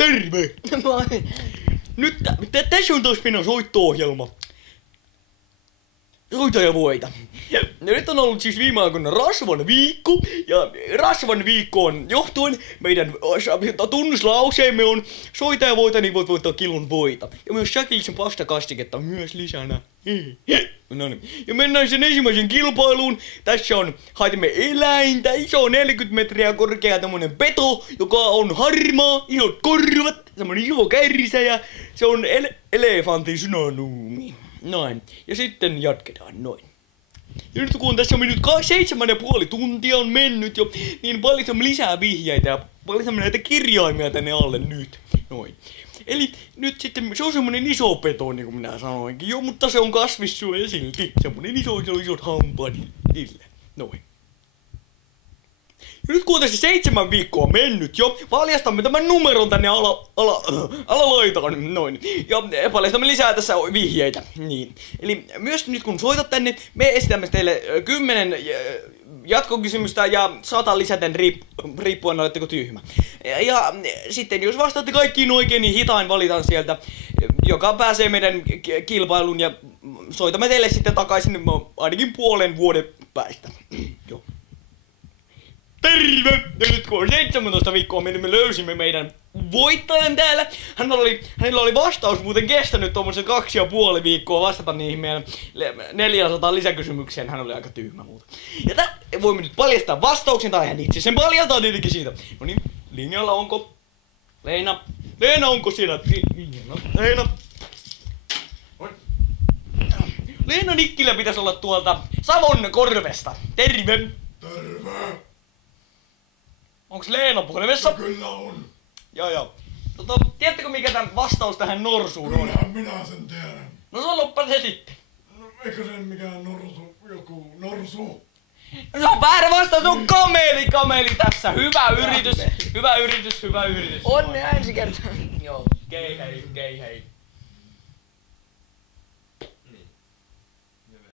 Terve! Nyt tässä on taas meidän soitto-ohjelma. Soita ja voita. Ja nyt on ollut siis viime aikoina rasvan viikko, ja rasvan viikkoon johtuen meidän tunnuslauseemme on soita ja voita, niin voit voittaa kilon voita. Ja myös Shakilsen pastakastiketta myös lisänä. No niin. Ja mennään sen ensimmäisen kilpailuun. Tässä on, haitimme eläintä, iso 40 metriä korkea tämmönen peto, joka on harmaa, isot korvat, semmonen iso kärsä ja se on elefantin synonyymi. Noin. Ja sitten jatketaan noin. Ja nyt kun tässä on mennyt 7,5 tuntia on mennyt jo, niin valitsamme lisää vihjeitä ja valitsamme näitä kirjaimia tänne alle nyt. Noin. Eli nyt sitten se on semmonen iso peto, niin kuin minä sanoinkin jo, mutta se on kasvissyöjä silti. Semmonen isot hampaat. Sillä. Noin. Ja nyt kun on tässä 7 viikkoa mennyt jo, paljastamme tämän numeron tänne alalaitaan, noin. Ja paljastamme lisää tässä vihjeitä, niin. Eli myös nyt kun soitat tänne, me esitämme teille 10 jatkokysymystä ja 100 lisäten riippuen oletteko tyhmä. Ja sitten jos vastaatte kaikkiin oikein, niin hitain valitaan sieltä, joka pääsee meidän kilpailuun ja soitamme teille sitten takaisin ainakin puolen vuoden päästä. Joo. Terve! Ja nyt kun on 17 viikkoa mennyt, me löysimme meidän voittajan täällä. Hänellä oli vastaus muuten kestänyt tommoset 2,5 viikkoa vastata niihin meidän 400 lisäkysymykseen. Hän oli aika tyhmä muuta. Ja voimme nyt paljastaa vastauksen, tai hän itse sen paljastaa tietenkin siitä. No niin, linjalla onko? Leena? Leena, onko siellä linjalla? Leena? Leena Nikkilä pitäisi olla tuolta Savon korvesta. Terve! Terve! Onks Leena puhelimessa? Kyllä on. Joo. Tiedättekö mikä tän vastaus tähän norsuun on? Kyllähän minä sen tiedän. No sanoppa se sitten. No eikö sen mikään norsu, joku norsu? No väärä vastaus on kameli tässä. Hyvä yritys. Onnea ensi kertaa. Joo, kei hei.